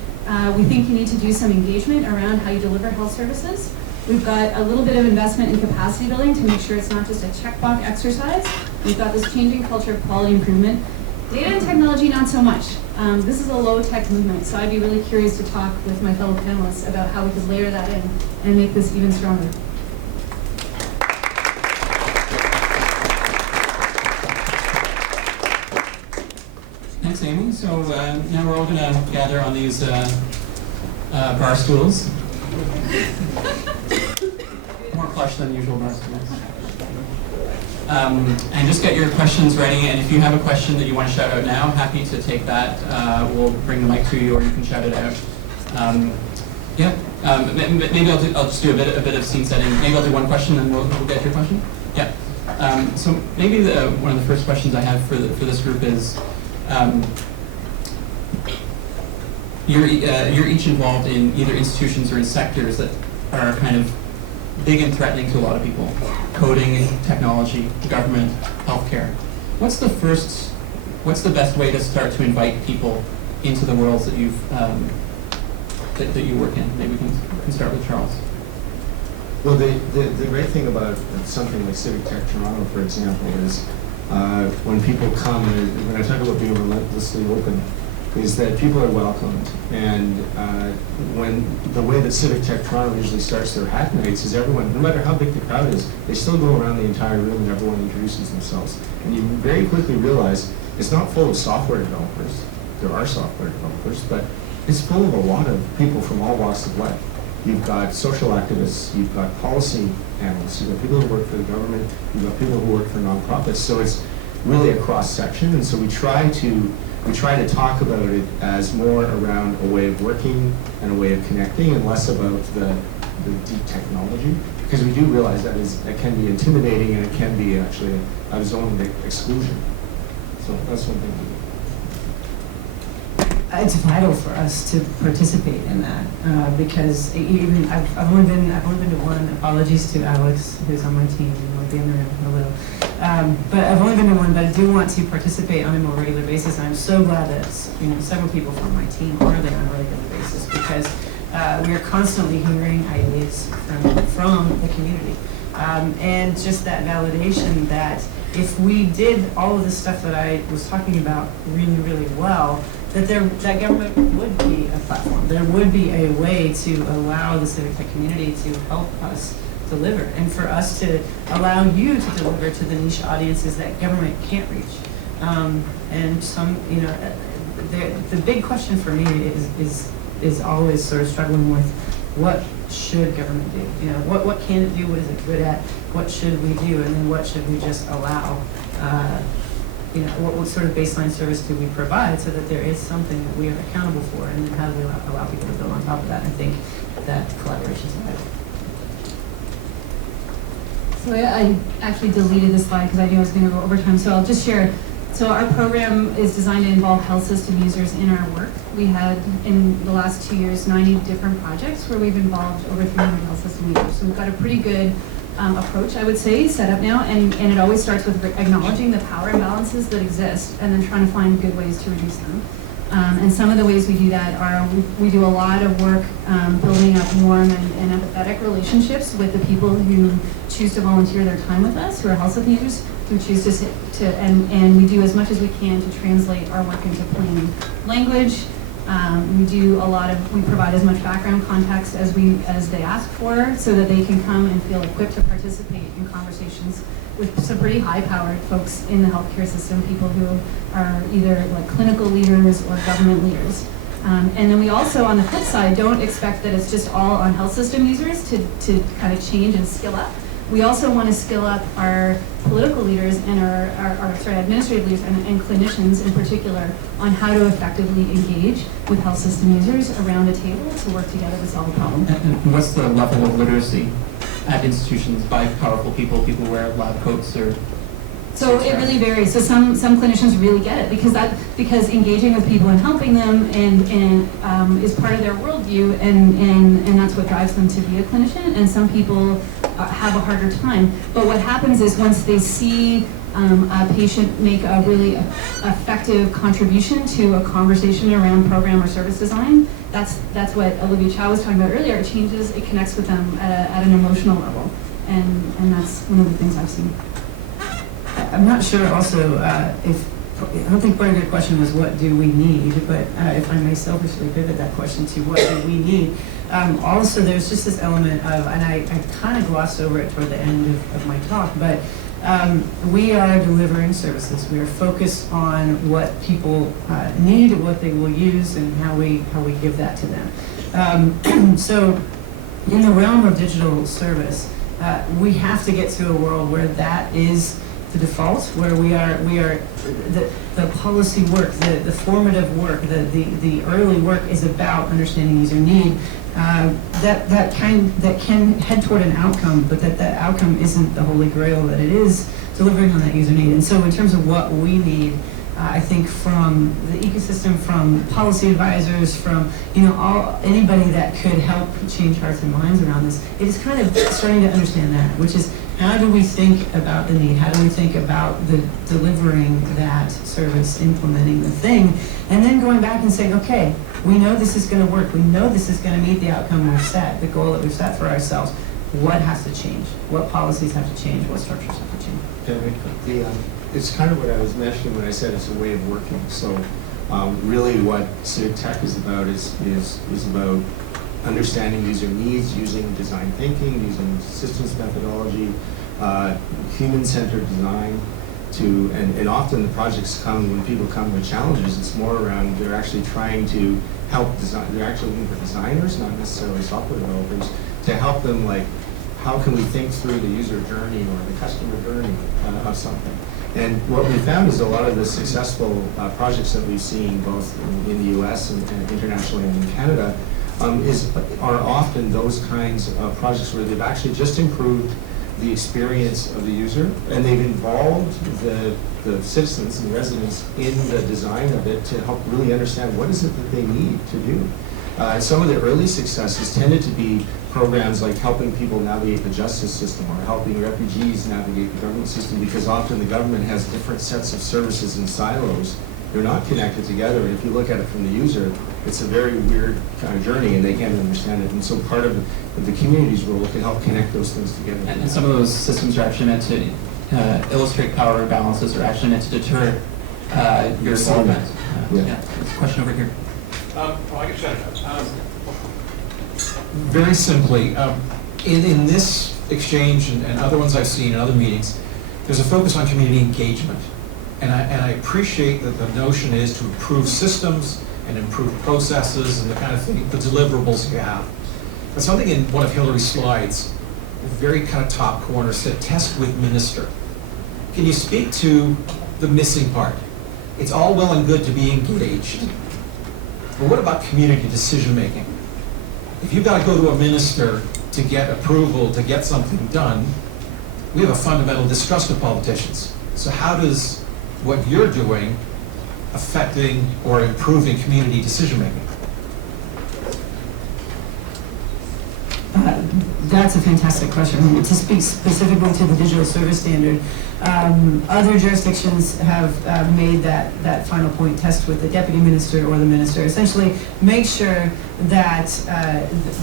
we think you need to do some engagement around how you deliver health services. We've got a little bit of investment in capacity building to make sure it's not just a checkbox exercise. We've got this changing culture of quality improvement. Data and technology, not so much. This is a low-tech movement, so I'd be really curious to talk with my fellow panelists about how we could layer that in and make this even stronger. Thanks, Amy. So now we're all going to gather on these bar stools. More plush than usual bar stools. And just get your questions ready, and if you have a question that you want to shout out now, happy to take that. We'll bring the mic to you, or you can shout it out. Maybe I'll just do a bit of scene setting. Maybe I'll do one question, and we'll get your question. Yeah. So maybe one of the first questions I have for this group is, you're each involved in either institutions or in sectors that are kind of big and threatening to a lot of people: coding, technology, government, healthcare. What's the best way to start to invite people into the worlds that you've that you work in? Maybe we can start with Charles. Well, the great thing about something like Civic Tech Toronto, for example, is when people come, and when I talk about being relentlessly open, is that people are welcomed. And when the way that Civic Tech Toronto usually starts their hack nights is everyone, no matter how big the crowd is, they still go around the entire room and everyone introduces themselves. And you very quickly realize it's not full of software developers. There are software developers, but it's full of a lot of people from all walks of life. You've got social activists, you've got policy analysts, you've got people who work for the government, you've got people who work for nonprofits. So it's really a cross-section, and so we try to talk about it as more around a way of working and a way of connecting, and less about the deep technology, because we do realize that it can be intimidating, and it can be actually a zone of exclusion. So that's one thing we do. It's vital for us to participate in that because even I've only been to one. Apologies to Alex, who's on my team and might be in the room. Hello. But I've only been to one. But I do want to participate on a more regular basis. And I'm so glad that several people from my team are there on a regular basis because we are constantly hearing ideas from the community and just that validation that if we did all of the stuff that I was talking about really, really well, that government would be a platform. There would be a way to allow the civic tech community to help us deliver, and for us to allow you to deliver to the niche audiences that government can't reach. And some, the big question for me is always sort of struggling with what should government do? What can it do? What is it good at? What should we do? And then what should we just allow? What sort of baseline service do we provide so that there is something that we are accountable for, and then how do we allow people to build on top of that? I think that collaboration is vital. So I actually deleted this slide because I knew I was going to go over time, so I'll just share. So our program is designed to involve health system users in our work. We had, in the last 2 years, 90 different projects where we've involved over 300 health system users. So we've got a pretty good approach, I would say, set up now, and it always starts with acknowledging the power imbalances that exist and then trying to find good ways to reduce them. And some of the ways we do that are, we do a lot of work building up warm and empathetic relationships with the people who choose to volunteer their time with us, who are health system users, who choose and we do as much as we can to translate our work into plain language. We provide as much background context as they ask for, so that they can come and feel equipped to participate in conversations with some pretty high-powered folks in the healthcare system, people who are either like clinical leaders or government leaders. And then we also, on the flip side, don't expect that it's just all on health system users to kind of change and skill up. We also want to skill up our political leaders and our administrative leaders and clinicians in particular on how to effectively engage with health system users around a table to work together to solve a problem. And what's the level of literacy at institutions by powerful people who wear lab coats or? So it really varies. So some clinicians really get it because engaging with people and helping them and is part of their worldview, and that's what drives them to be a clinician. And some people have a harder time. But what happens is once they see a patient make a really effective contribution to a conversation around program or service design, that's what Olivia Chow was talking about earlier. It changes, it connects with them at an emotional level, and that's one of the things I've seen. I'm not sure also I don't think part of your question was what do we need, but if I may selfishly pivot that question to what do we need. Also, there's just this element of, and I kind of glossed over it toward the end of my talk, but we are delivering services. We are focused on what people need, what they will use, and how we give that to them. So in the realm of digital service, we have to get to a world where that is the default, where we are the policy work, the formative work, the early work is about understanding user need. That can head toward an outcome, but that outcome isn't the holy grail that it is delivering on that user need. And so in terms of what we need, I think from the ecosystem, from policy advisors, from anybody that could help change hearts and minds around this, it is kind of starting to understand that, which is how do we think about the need? How do we think about the delivering that service, implementing the thing, and then going back and saying, okay, we know this is going to work. We know this is going to meet the outcome we've set, the goal that we've set for ourselves. What has to change? What policies have to change? What structures have to change? It's kind of what I was mentioning when I said it's a way of working. So really what Civic Tech is about is about understanding user needs, using design thinking, using systems methodology, human-centered design and often the projects come, when people come with challenges, it's more around they're actually trying to help design, they're actually looking for designers, not necessarily software developers, to help them how can we think through the user journey or the customer journey of something. And what we found is a lot of the successful projects that we've seen both in the US and internationally and in Canada are often those kinds of projects where they've actually just improved the experience of the user, and they've involved the citizens and residents in the design of it to help really understand what is it that they need to do. Some of the early successes tended to be programs like helping people navigate the justice system or helping refugees navigate the government system, because often the government has different sets of services in silos. They're not connected together, and if you look at it from the user, it's a very weird kind of journey, and they can't understand it. And so part of the community's role can help connect those things together. And some of those systems are actually meant to illustrate power imbalances, or actually meant to deter your involvement. Yeah, there's a question over here. Well, I can shut it up. Very simply, in this exchange and other ones I've seen in other meetings, there's a focus on community engagement. And I appreciate that the notion is to improve systems and improve processes and the kind of thing, the deliverables you have. But something in one of Hillary's slides, the very kind of top corner, said test with minister. Can you speak to the missing part? It's all well and good to be engaged, but what about community decision making? If you've got to go to a minister to get approval, to get something done, we have a fundamental distrust of politicians. So how does what you're doing affecting or improving community decision making? That's a fantastic question. To speak specifically to the digital service standard, other jurisdictions have made that final point test with the deputy minister or the minister. Essentially, make sure that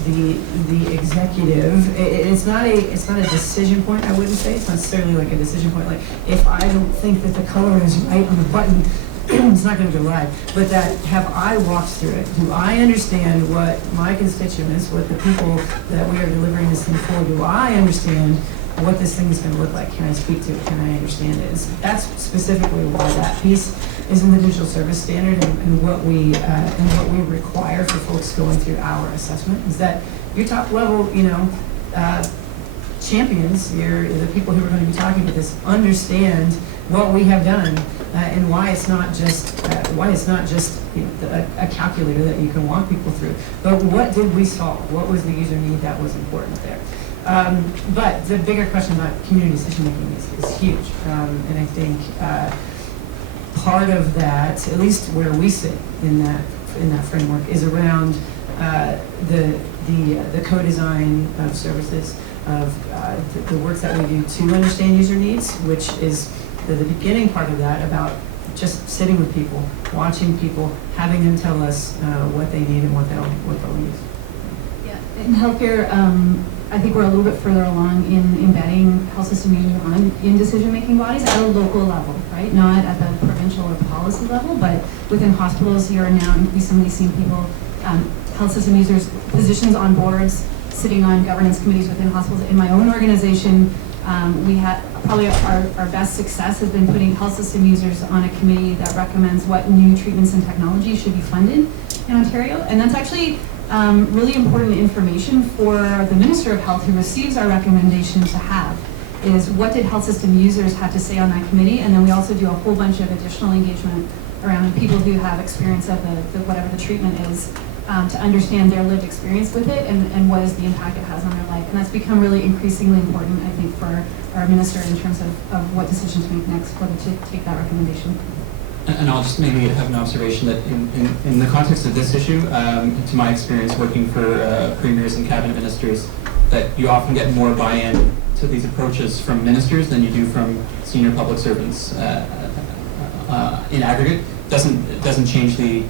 the executive, it's not a decision point. I wouldn't say it's not necessarily like a decision point. Like if I don't think that the color is right on the button, it's not gonna go live, but that have I walked through it? Do I understand what my constituents, what the people that we are delivering this thing for, do I understand what this thing is gonna look like? Can I speak to it? Can I understand it? That's specifically why that piece is in the digital service standard and what we require for folks going through our assessment, is that your top level, champions, the people who are going to be talking about this, understand what we have done and why it's not just a calculator that you can walk people through, but what did we solve? What was the user need that was important there? But the bigger question about community decision making is huge, and I think part of that, at least where we sit in that framework, is around the co-design of services, of the work that we do to understand user needs, which is the beginning part of that, about just sitting with people, watching people, having them tell us what they need and what they'll use. Yeah, in healthcare, I think we're a little bit further along in embedding health system users in decision-making bodies at a local level, right? Not at the provincial or policy level, but within hospitals, you're now increasingly seeing people, health system users, positions on boards, sitting on governance committees within hospitals. In my own organization, we had probably our best success has been putting health system users on a committee that recommends what new treatments and technology should be funded in Ontario. And that's actually really important information for the Minister of Health, who receives our recommendation to have, is what did health system users have to say on that committee. And then we also do a whole bunch of additional engagement around people who have experience of the whatever the treatment is, to understand their lived experience with it and what is the impact it has on their life. And that's become really increasingly important, I think, for our minister in terms of what decisions to make next, whether to take that recommendation. And I'll just maybe have an observation that in the context of this issue, to my experience working for premiers and cabinet ministers, that you often get more buy-in to these approaches from ministers than you do from senior public servants in aggregate. Doesn't change the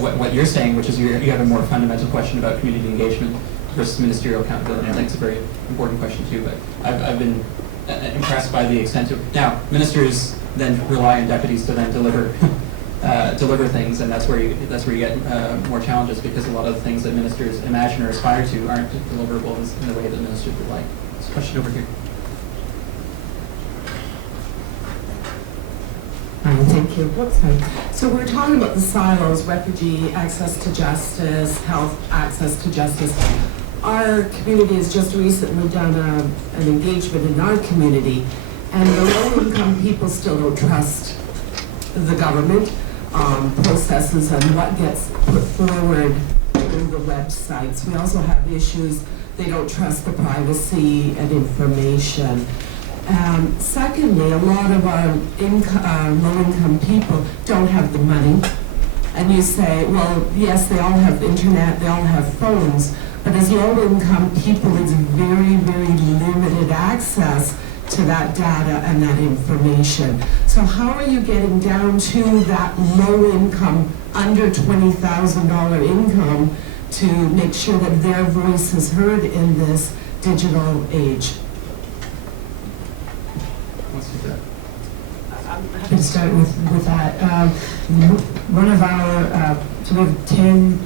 what you're saying, which is you have a more fundamental question about community engagement versus ministerial accountability. I think it's a very important question too, but I've been impressed by the extent of, now, ministers then rely on deputies to then deliver things, and that's where you get more challenges, because a lot of the things that ministers imagine or aspire to aren't deliverable in the way that ministers would like. There's a question over here. Thank you. So we're talking about the silos: refugee access to justice, health access to justice. Our community has just recently done an engagement in our community, and the low-income people still don't trust the government processes and what gets put forward through the websites. We also have issues, they don't trust the privacy and information. Secondly, a lot of our low-income people don't have the money. And you say, well, yes, they all have internet, they all have phones, but as low-income people, it's very, very limited access to that data and that information. So how are you getting down to that low-income, under $20,000 income, to make sure that their voice is heard in this digital age? I'm happy to start with that. One of our, so we have 10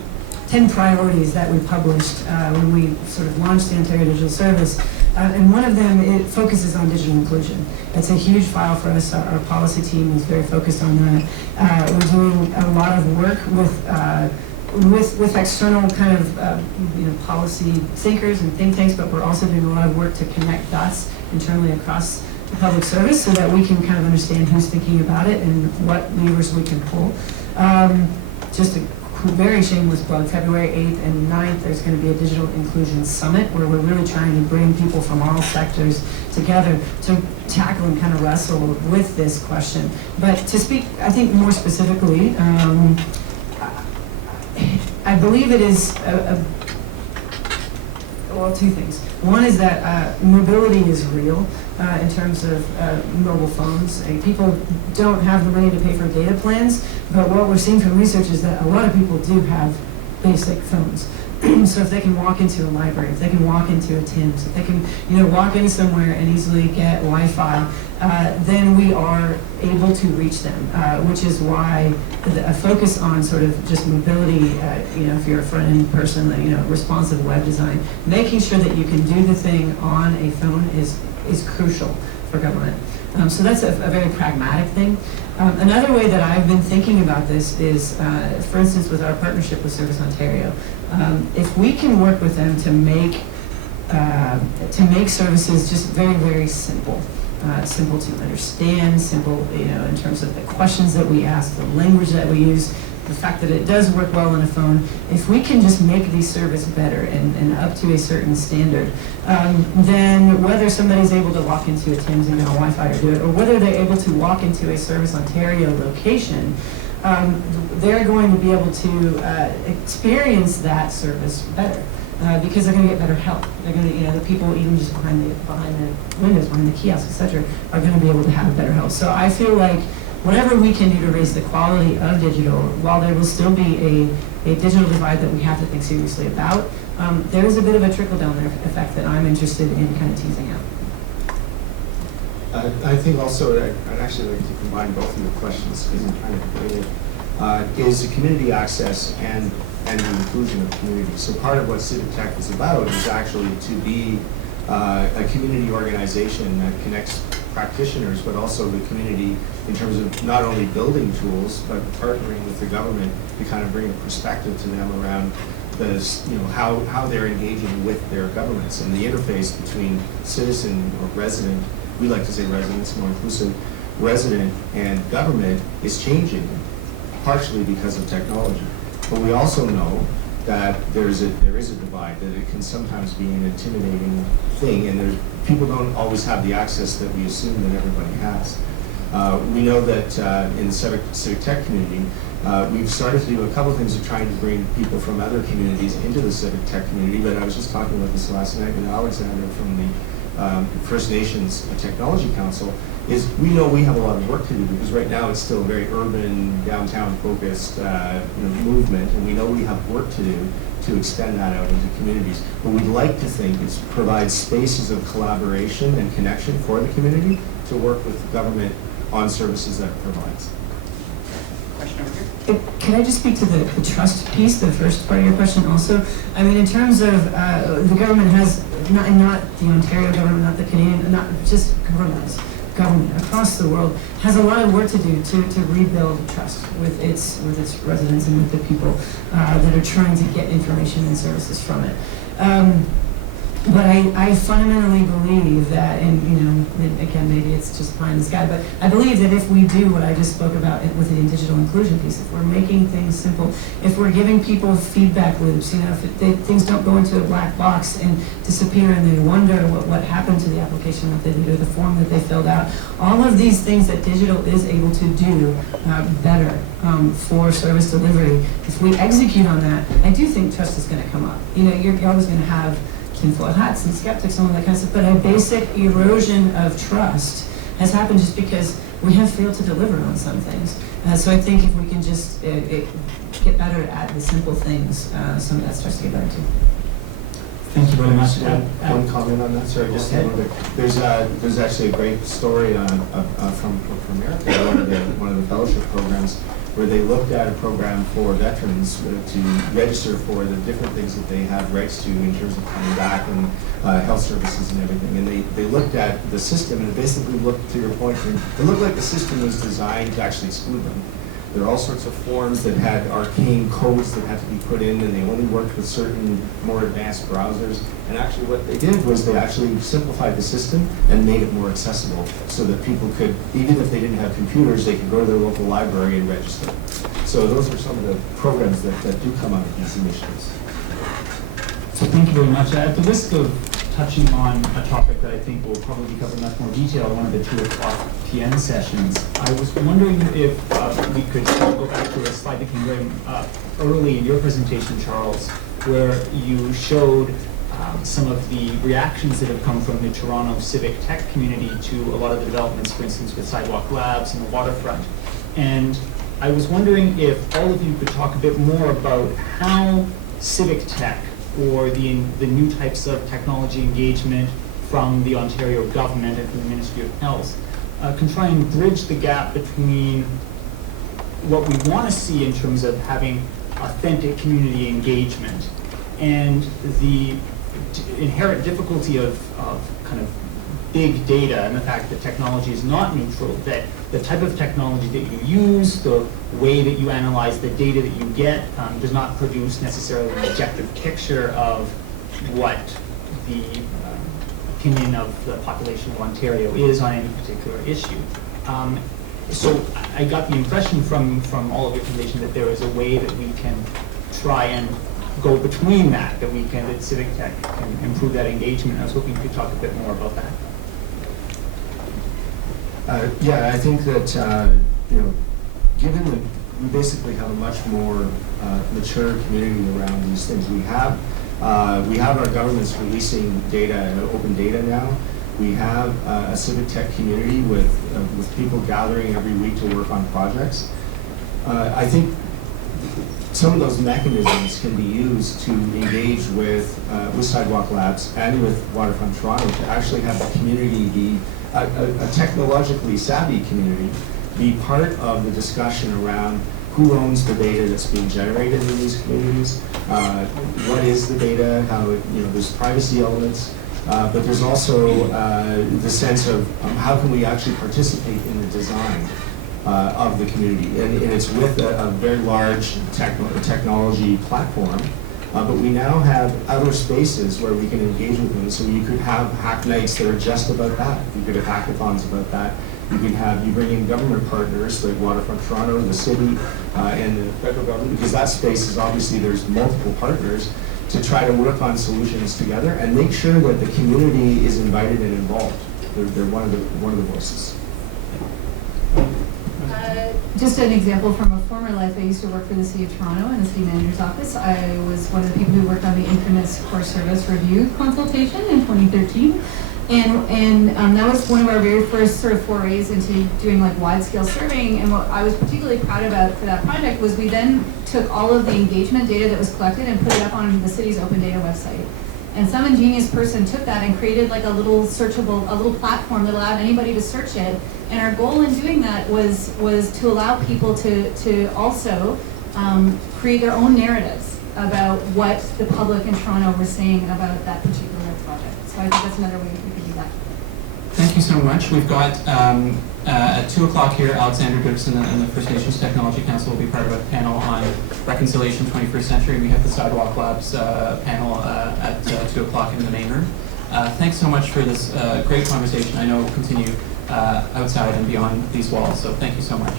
priorities that we published when we sort of launched the Ontario Digital Service. And one of them, it focuses on digital inclusion. It's a huge file for us. Our policy team is very focused on that. We're doing a lot of work with external kind of policy thinkers and think tanks, but we're also doing a lot of work to connect dots internally across the public service so that we can kind of understand who's thinking about it and what levers we can pull. Just a very shameless plug, February 8th and 9th, there's going to be a digital inclusion summit where we're really trying to bring people from all sectors together to tackle and kind of wrestle with this question. But to speak, I think, more specifically, I believe it is well, two things. One is that mobility is real in terms of mobile phones. People don't have the money to pay for data plans, but what we're seeing from research is that a lot of people do have basic phones. So if they can walk into a library, if they can walk into a Tim's, if they can, walk in somewhere and easily get Wi-Fi, then we are able to reach them, which is why a focus on sort of just mobility, if you're a front-end person, responsive web design, making sure that you can do the thing on a phone is crucial for government. So that's a very pragmatic thing. Another way that I've been thinking about this is, for instance, with our partnership with Service Ontario, if we can work with them to make services just very, very simple, simple to understand, simple, in terms of the questions that we ask, the language that we use, the fact that it does work well on a phone. If we can just make these services better and up to a certain standard, then whether somebody's able to walk into a Tim's and get a Wi-Fi or do it, or whether they're able to walk into a Service Ontario location, they're going to be able to experience that service better. Because they're going to get better help. They're going to, the people even just behind the windows, behind the kiosks, etc., are going to be able to have better help. So I feel like whatever we can do to raise the quality of digital, while there will still be a digital divide that we have to think seriously about, there is a bit of a trickle-down effect that I'm interested in kind of teasing out. I think also, I'd actually like to combine both of your questions because I'm kind of related, is the community access and the inclusion of community. So part of what Civic Tech is about is actually to be a community organization that connects practitioners, but also the community in terms of not only building tools, but partnering with the government to kind of bring a perspective to them around how they're engaging with their governments and the interface between citizen or resident. We like to say residents, more inclusive, resident and government is changing, partially because of technology. But we also know that there is a divide, that it can sometimes be an intimidating thing, and people don't always have the access that we assume that everybody has. We know that in the Civic Tech community, we've started to do a couple of things of trying to bring people from other communities into the Civic Tech community, but I was just talking about this last night with Alexander from the First Nations Technology Council, is we know we have a lot of work to do because right now it's still a very urban, downtown-focused movement, and we know we have work to do to extend that out into communities. What we'd like to think is provide spaces of collaboration and connection for the community to work with the government on services that it provides. Question over here. Can I just speak to the trust piece, the first part of your question also? I mean, in terms of the government has, not the Ontario government, not the Canadian, not just government across the world has a lot of work to do to rebuild trust with its residents and with the people that are trying to get information and services from it. But I fundamentally believe that, and again, maybe it's just pie in the sky, but I believe that if we do what I just spoke about with the digital inclusion piece, if we're making things simple, if we're giving people feedback loops, if things don't go into a black box and disappear and they wonder what happened to the application that they did or the form that they filled out, all of these things that digital is able to do better for service delivery, if we execute on that, I do think trust is going to come up. You're always going to have tinfoil hats and skeptics and all that kind of stuff, but a basic erosion of trust has happened just because we have failed to deliver on some things. So I think if we can just get better at the simple things, some of that starts to get better too. Thank you very much. One comment on that, sorry, just a little bit. There's actually a great story from America, one of the fellowship programs, where they looked at a program for veterans to register for the different things that they have rights to in terms of coming back and health services and everything. And they looked at the system and it basically looked, to your point, it looked like the system was designed to actually exclude them. There are all sorts of forms that had arcane codes that had to be put in, and they only worked with certain more advanced browsers. And actually what they did was they actually simplified the system and made it more accessible so that people could, even if they didn't have computers, they could go to their local library and register. So those are some of the programs that do come out of these initiatives. So thank you very much. At the risk of touching on a topic that I think will probably cover much more detail in one of the 2:00 p.m. sessions, I was wondering if we could go back to a slide that came very early in your presentation, Charles, where you showed some of the reactions that have come from the Toronto Civic Tech community to a lot of the developments, for instance, with Sidewalk Labs and the waterfront. And I was wondering if all of you could talk a bit more about how Civic Tech or the new types of technology engagement from the Ontario government and from the Ministry of Health can try and bridge the gap between what we want to see in terms of having authentic community engagement and the inherent difficulty of kind of big data and the fact that technology is not neutral, that the type of technology that you use, the way that you analyze the data that you get does not produce necessarily an objective picture of what the opinion of the population of Ontario is on any particular issue. So I got the impression from all of your presentation that there is a way that we can try and go between that Civic Tech can improve that engagement. I was hoping you could talk a bit more about that. Yeah, I think that, given that we basically have a much more mature community around these things, we have our governments releasing data and open data now. We have a Civic Tech community with people gathering every week to work on projects. I think some of those mechanisms can be used to engage with Sidewalk Labs and with Waterfront Toronto to actually have the community be a technologically savvy community, be part of the discussion around who owns the data that's being generated in these communities, what is the data, how there's privacy elements, but there's also the sense of how can we actually participate in the design of the community, and it's with a very large technology platform. But we now have other spaces where we can engage with them. So you could have hack nights that are just about that. You could have hackathons about that. You bring in government partners like Waterfront Toronto, the city, and the federal government, because that space is obviously there's multiple partners to try to work on solutions together and make sure that the community is invited and involved. They're one of the voices. Just an example from a former life, I used to work for the City of Toronto in the City Manager's Office. I was one of the people who worked on the Internet's Core Service Review consultation in 2013. And that was one of our very first sort of forays into doing like wide-scale surveying. And what I was particularly proud about for that project was we then took all of the engagement data that was collected and put it up on the city's open data website. And some ingenious person took that and created like a little platform that allowed anybody to search it. And our goal in doing that was to allow people to also create their own narratives about what the public in Toronto were saying about that particular project. So I think that's another way we could do that. Thank you so much. We've got at 2 o'clock here, Alexander Gibson and the First Nations Technology Council will be part of a panel on reconciliation 21st century. We have the Sidewalk Labs panel at 2 o'clock in the main room. Thanks so much for this great conversation. I know it will continue outside and beyond these walls, so thank you so much.